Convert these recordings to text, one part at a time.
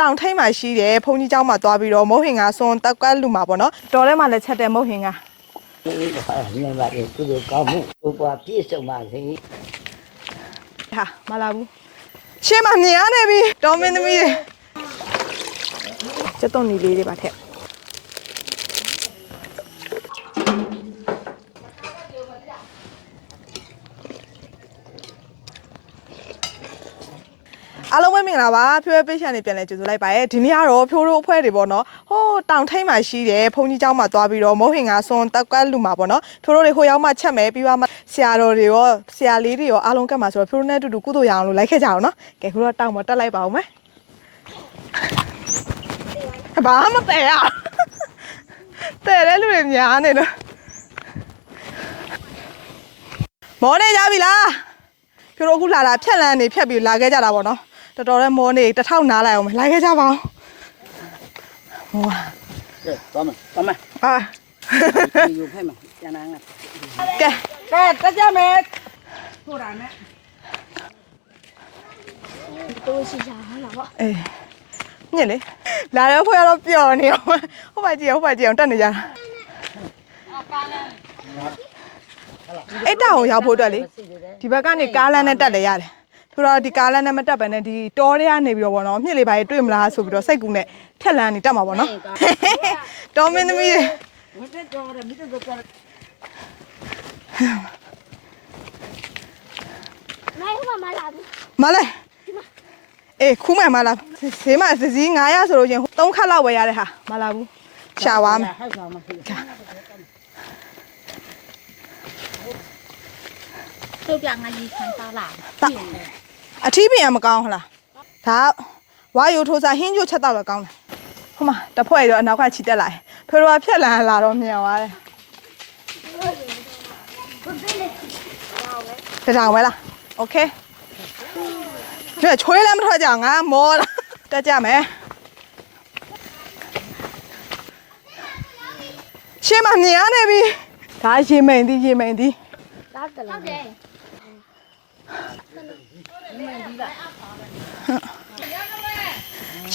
တောင်ထိပ်မှာရှိတယ်ဘုန်းကြီးကျောင်းမှာသွားပြီးတော့မုတ်ဟင်ကဆွန်တက်ကတ်လူမှာပေါ့နော်တော်ထဲမှာလည်းချက်တယ်မုတ်ဟင်ကဒီဟာမြင်ပါလေသူတို့ကောင်းမှုဘုရားပြည့်စုံပါစေဟာမလာဘူးရှင်းမမြင်ရနေပြီတော်မင်းသမီးတွေချက်တော့နေလေးတွေပါထက် အားလုံးပဲမင်္ဂလာပါဖြိုးရပိတ်ချန်နေပြန်လဲကြိုဆိုလိုက်ပါရဲ့ဒီနေ့ကတော့ဖြိုးတို့အဖွဲ့တွေပေါ့နော်ဟိုးတောင်ထိပ်မှာရှိတယ်ဘုန်းကြီးကျောင်းမှာသွားပြီးတော့မုတ်ဟင်ကဆွန်တက်ကတ်လူမှာပေါ့နော်ဖြိုးတို့တွေဟိုရောက်မှချက်မယ်ပြီးတော့မှဆရာတော်တွေရောဆရာလေးတွေရောအားလုံးကတ်မှာဆိုတော့ဖြိုးတို့နဲ့အတူတူကုသိုလ်ရအောင်လို့လိုက်ခဲ့ကြအောင်နော်ကဲခုတော့တောင်မတက်လိုက်ပါဦးမယ်ဘာမှမတည့်ရတဲ့တဲ့လူတွေများနေလို့မောနေကြပြီလားဖြိုးတို့အခုလာလာဖြက်လန်းနေဖြက်ပြီးလာခဲ့ကြတာပေါ့နော် တော်တော်လေးမောနေတစ်ထောက်နားလိုက်အောင်မယ်လာခဲ့ကြပါအောင်ဟို ကဲသွားမယ်သွားမယ် အာ ဒီယူဖိုက်မှာကျန်တာငါ ကဲ ကဲတက်ကြမယ် 都是小孩了吧？ အေးညစ်လေလာတော့ဖွဲ့ရတော့ပျော်နေအောင်ဟုတ်ပါကြည့်ဟုတ်ပါကြည့်အောင်တက်နေကြတာအဲ့တောင်ကိုရောက်ဖို့အတွက်လေဒီဘက်ကနေကားလမ်းနဲ့တက်လေရတယ် ဆိုတော့ဒီကားလမ်းနဲ့မတက်ပဲနဲ့ဒီတောထဲကနေပြီးတော့ဗောနော်မြစ်လေးပိုင်းတွေ့မလားဆိုပြီးတော့စိတ်ကူးနဲ့ထက်လန်းနေတက်မှာဗောနော်တောမင်းသမီးတွေဝတ်တဲ့တောရမြစ်တဲ့ကောနိုင်ဟိုမှာလာဘူးမလဲအေးခူးမှန်မလာဈေးမှာစစည်း900ဆိုလို့ချင်း3ခက်လောက်ဝယ်ရတဲ့ဟာမလာဘူးရှာသွားမယ်ဟုတ်ပါမှာဖြစ်တော့ပြငါကြီးခံစားလာတယ် အထီးပင်ကမကောင်းဟလားဒါဝါယိုထိုးစားဟင်းကျိုချက်တော့ပဲကောင်းတယ်ဟိုမှာတဖွဲ့တော့အနောက်ကချီတက်လာတယ်ဖေရောဖြက်လာလာတော့မြောင်သွားတယ်တကြောင်ပဲလားโอเคကြွချွေးလည်းမထွက်ကြငါမောတာတက်ကြမယ်ရှင်းမမြင်ရနေပြီဒါရေမိန်ဒီရေမိန်ဒီဟုတ်တယ်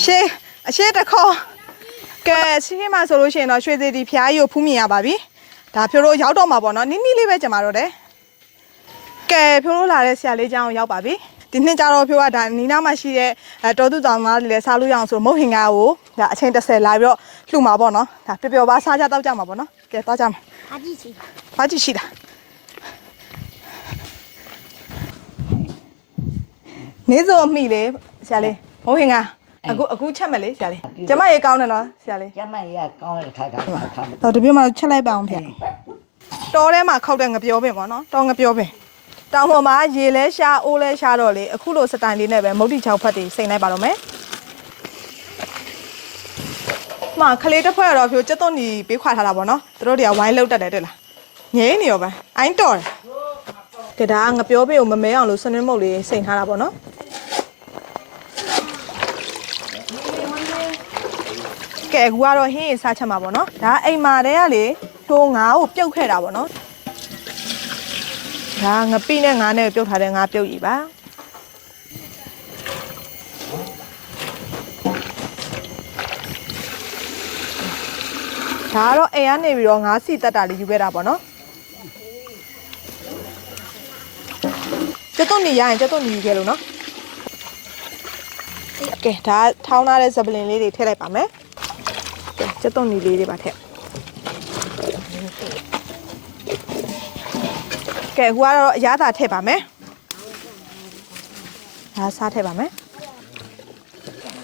ရှေးအရှေးတခေါကဲရှေးမှာဆိုလို့ရှိရင်တော့ရွှေသေးတီဖျားကြီးကိုဖူးမြင်ရပါပြီဒါဖြိုးတို့ရောက်တော့မှာပေါ့နော်နီးနီးလေးပဲကြံပါတော့တယ်ကဲဖြိုးတို့လာတဲ့ဆရာလေးကျောင်းကိုရောက်ပါပြီဒီနှစ်ကြတော့ဖြိုးကဒါနီနာမှာရှိတဲ့တော်သူတောင်သားတွေလည်းစားလို့ရအောင်ဆိုမုတ်ဟင်ကားကိုဒါအချိန်30လာပြီးတော့လှူမှာပေါ့နော်ဒါပျော်ပျော်ပါစားကြတောက်ကြမှာပေါ့နော်ကဲတောက်ကြမှာဘာကြည့်ရှိတာဘာကြည့်ရှိတာ နေစောမိလေဆရာလေးမုတ်ဟင်ကားအခုအခုချက်မယ်လေဆရာလေးကျမရေကောင်းတယ်နော်ဆရာလေးကျမရကောင်းတဲ့ခါခါခါမတော့တပြည့်မှချက်လိုက်ပါအောင်ဖေတော်ထဲမှာခောက်တဲ့ငပြောပင်ပေါ့နော်တော်ငပြောပင်တောင်ပေါ်မှာရေလဲရှားအိုးလဲရှားတော့လေအခုလိုစတိုင်လေးနဲ့ပဲမုတ်တိချောက်ဖက်တွေစိန်လိုက်ပါတော့မယ်မှာခလေးတစ်ဖွဲ့ကတော့ဖြိုးစက်သွန်ကြီးပေးခွာထားတာပေါ့နော်သူတို့တွေကဝိုင်းလောက်တက်တယ်တဲ့လားငဲနေရောပါအိုင်းတော်တယ်ကဲဒါကငပြောပင်ကိုမမဲအောင်လို့စနင်းမုတ်လေးစိန်ထားတာပေါ့နော် ကဲအခုကတော့ဟင်းရေစားချက်မှာပေါ့နော်ဒါအိမ်မာတဲ့ကလေထိုးငါးကိုပြုတ်ခဲ့တာပေါ့နော်ဒါငပိနဲ့ငါးနဲ့ပြုတ်ထားတဲ့ငါးပြုတ်ကြီးပါဒါကတော့အိမ်ကနေပြီးတော့ငါးစီတက်တာလေးယူခဲ့တာပေါ့နော်ကျက်သွန်နေရရင်ကျက်သွန်နေယူခဲ့လို့နော်ကဲဒါထောင်းထားတဲ့ဇပလင်လေးတွေထည့်လိုက်ပါမယ် ကဲကျက်သွန်နေလေးတွေပါထည့်ကဲအခုကတော့အရသာထည့်ပါမယ်ဒါစားထည့်ပါမယ်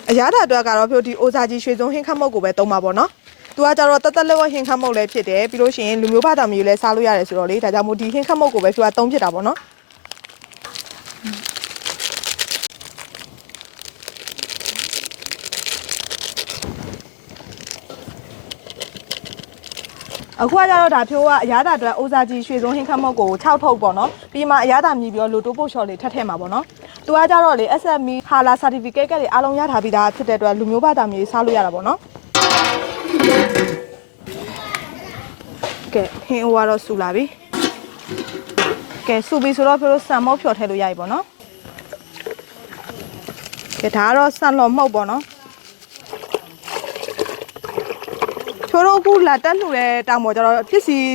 အရသာအတွက်ကတော့ဖြိုဒီအိုဇာကြီးရွှေစုံဟင်းခတ်မုတ်ကိုပဲသုံးပါပေါ့နော်သူကကြတော့တသက်လက်ဝဟင်းခတ်မုတ်လည်းဖြစ်တယ်ပြီးလို့ရှိရင်လူမျိုးဘာသာမျိုးလည်းစားလို့ရတယ်ဆိုတော့လေဒါကြောင့်မို့ဒီဟင်းခတ်မုတ်ကိုပဲဖြိုကသုံးဖြစ်တာပေါ့နော် အခုကကြတော့ဒါဖြိုးကအရသာအတွက်အိုဇာကြီးရွှေစုံဟင်းခတ်မုတ်ကို6ထုတ်ပေါ့နော်ပြီးမှအရသာမြည်ပြီးတော့လိုတိုးပို့ရှော့လေးထပ်ထည့်မှာပေါ့နော်သူကကြတော့လေ SME ဟာလာ certificate ကလေးအားလုံးရထားပြီးသားဖြစ်တဲ့အတွက်လူမျိုးဘာသာမျိုးစားလို့ရတာပေါ့နော်ကဲဟင်းအိုကတော့စူလာပြီကဲစူပြီဆိုတော့ပြလို့ဆန်မောက်ဖြော်ထည့်လို့ရပြီပေါ့နော်ကဲဒါကတော့ဆန်လော်မှုတ်ပေါ့နော် ဖြိုးတို့အခုလာတက်လှူတဲ့တောင်ပေါ်ကျတော့ပစ္စည်း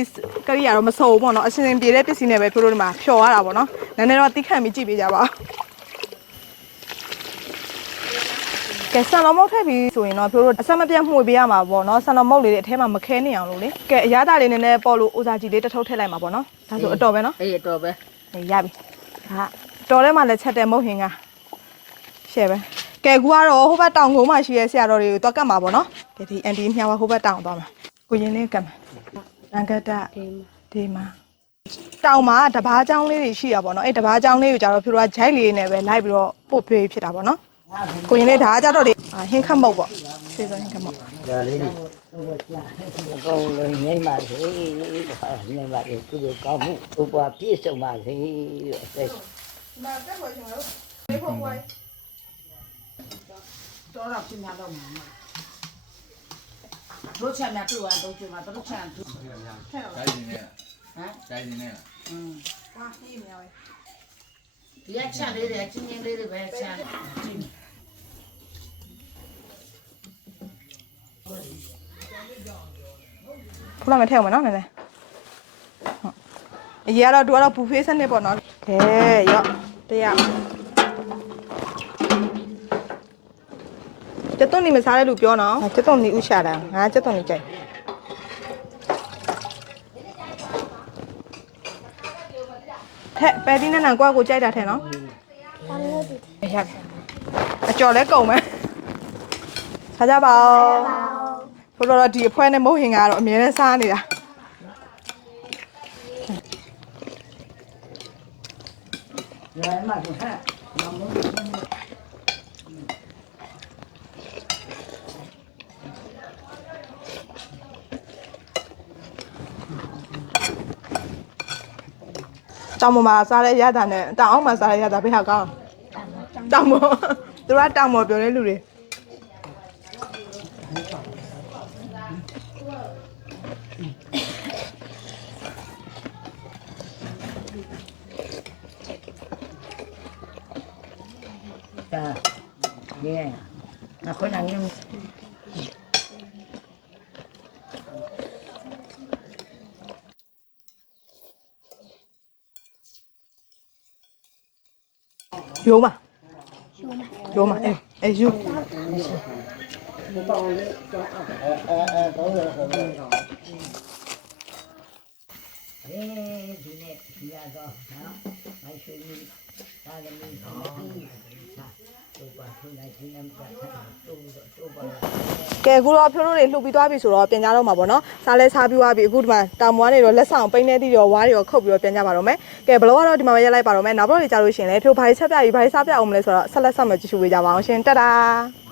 ကရိယာတော့မစုံဘူးပေါ့နော်အစင်ပြေတဲ့ပစ္စည်းနဲ့ပဲဖြိုးတို့ဒီမှာဖြော်ရတာပေါ့နော်နည်းနည်းတော့တိခတ်ပြီးကြည့်ပေးကြပါဦးကဲဆန်တော်မုတ်ထည့်ပြီးဆိုရင်တော့ဖြိုးတို့အဆက်မပြတ်မှုေပေးရမှာပေါ့နော်ဆန်တော်မုတ်လေးတွေအထဲမှာမခဲနေအောင်လို့လေကဲအရသာလေးနည်းနည်းပေါ်လို့ဥစားကြီးလေးတစ်ထုပ်ထည့်လိုက်မှာပေါ့နော်ဒါဆိုအတော်ပဲနော်အေးတော်ပဲအေးရပြီဒါတော်ထဲမှာလည်းချက်တဲ့မုတ်ဟင်ကရှယ်ပဲကဲကူကတော့ဟိုဘက်တောင်ကုန်းမှာရှိတဲ့ဆရာတော်တွေကိုတော့ကတ်မှာပေါ့နော် ကဲဒီအန်တီမြှောက်ဟိုဘက်တောင်သွားမှာကိုရင်လေးကတ်မှာတန်ကတဒီမှာတောင်မှာတဘားချောင်းလေးတွေရှိတာပေါ့နော်အဲ့တဘားချောင်းလေးကိုကြတော့ဖြူတော့ဂျိုက်လေးနဲ့ပဲလိုက်ပြီးတော့ပို့ပေးဖြစ်တာပေါ့နော်ကိုရင်လေးဒါကကြတော့ဒီအာဟင်းခတ်မုတ်ပေါ့စေစဟင်းခတ်မုတ်ဒါလေးတွေအကုန်လုံးငိမ့်ပါစေခါငိမ့်ပါစေသူတို့ကောင်းမှုဥပပြည့်စုံပါစေအသက်မှာတက်ပေါ်ချင်လို့လေးဖို့ဝိုင်းတော်တော့ပြင်လာတော့မှာ တို့ချမ်းများတို့အောင်တို့ချမ်းမှာတို့ချမ်းတို့ထဲဟတိုင်းနေနဲ့မ်တိုင်းနေနဲ့အင်း။ဟာပြီးမြော်ရဒီကချမ်းလေးတွေအချင်းချင်းလေးတွေပဲချမ်းခုနကမထည့်အောင်မနော်နည်းနည်းဟုတ်အရေးကတော့သူကတော့ဘူဖေးစနစ်ပေါ့နော်ကဲရော့တရား ကျက်သွန်နေမစားတဲ့လူပြောနော်ကျက်သွန်နေဥရှာတာငါကျက်သွန်နေကြိုက်ထက်ပဲဒီနဲ့နံကွာကိုကြိုက်တာထဲနော်ဘာလို့ဒီရတယ်အကျော်လဲကုန်မယ်ခါကြပါဦးဘို့တော့ဒီအဖွဲနဲ့မုတ်ဟင်ကတော့အမြဲတမ်းစားနေတာရဲမှာဆိုဟာ တောင်ပေါ်မှာစားတဲ့ရတာနဲ့တောင်အောက်မှာစားတဲ့ရတာဘယ်ဟာကောင်းတောင်ပေါ်သူကတောင်ပေါ်ပြောတဲ့လူတွေဒါရဲငါခွန်းငင်းယိုးမှာယိုး မှာအေးအေးယူအဲအဲတော့ရတော့အေးဒီနေ့ဒီရတော့နော်မိုက်ရှိနေ ကဲအခုတော့ဖြိုးတို့တွေလှုပ်ပြီးသွားပြီဆိုတော့ပြန်ကြတော့မှာပေါ့နော်စားလဲစားပြီးသွားပြီအခုဒီမှာတောင်ပေါ်ကနေတော့လက်ဆောင်ပိန်းနေသီးရောဝါးတွေရောခုတ်ပြီးတော့ပြန်ကြပါတော့မယ်ကဲဘလောကတော့ဒီမှာပဲရက်လိုက်ပါတော့မယ်နောက်ဘလောတွေကြာလို့ရှိရင်လည်းဖြိုးဘာတွေချက်ပြပြီးဘာတွေစားပြအောင်မလဲဆိုတော့ဆက်လက်ဆက်မကြည့်ရှုပေးကြပါအောင်ရှင်တက်တာ